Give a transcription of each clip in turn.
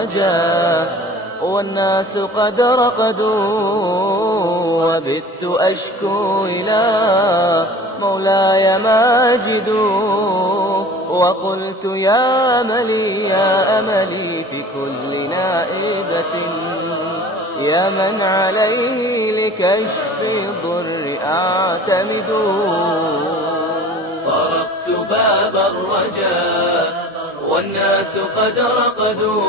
الرجا والناس قد رقدوا، وبت أشكو إلى مولاي ماجد، وقلت يا أملي يا أملي في كل نائبة، يا من عليه لكشف الضر أعتمد. طرقت باب الرجاء والناس قد رقدوا،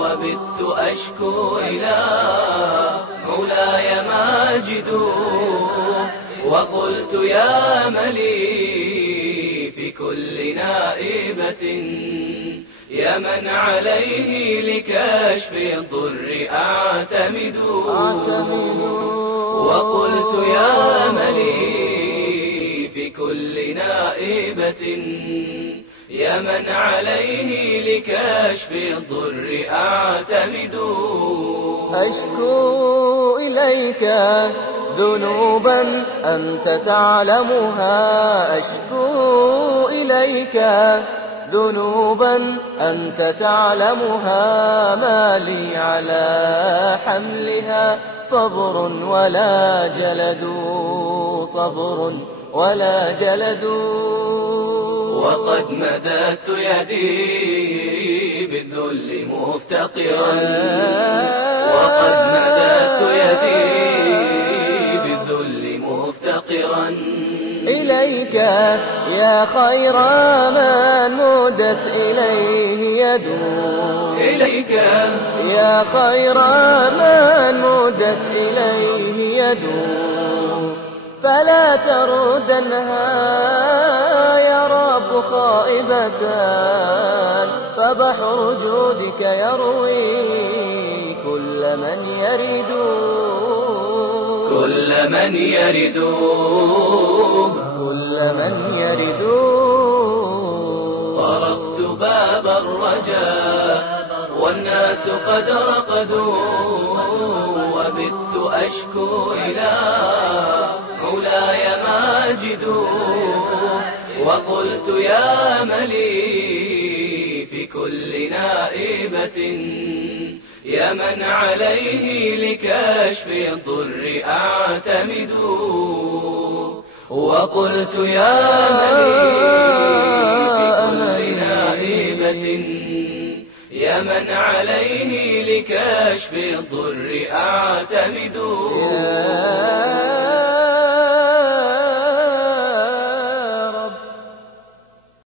وبت أشكو إلى مولاي ماجد، وقلت يا أملي في كل نائبة، يا من عليه لكشف الضر أعتمد. وقلت يا أملي في كل نائبة، يا من عليه لكشف الضر أعتمد. أشكو إليك ذنوبا أنت تعلمها، أشكو إليك ذنوبا أنت تعلمها، ما لي على حملها صبر ولا جلد، صبر ولا جلد. وقد مددت يدي بالذل مفتقرا، وقد مددت يدي بالذل مفتقرا إليك يا خير من مدت إليه يده، إليك يا خير من مدت إليه يده، فلا تردنها يا رب خائبة، فبحر جودك يروي كل من يرد، كل من يرد، كل من يرد. طرقت باب الرجاء والناس قد رقدوا، وبت أشكو إلى مولاي ماجد، وقلت يا أملي في كل نائبة، يا من عليه لكشف الضر أعتمد. وقلت يا أملي في كل نائبة، يا من عليه لكشف الضر أعتمد.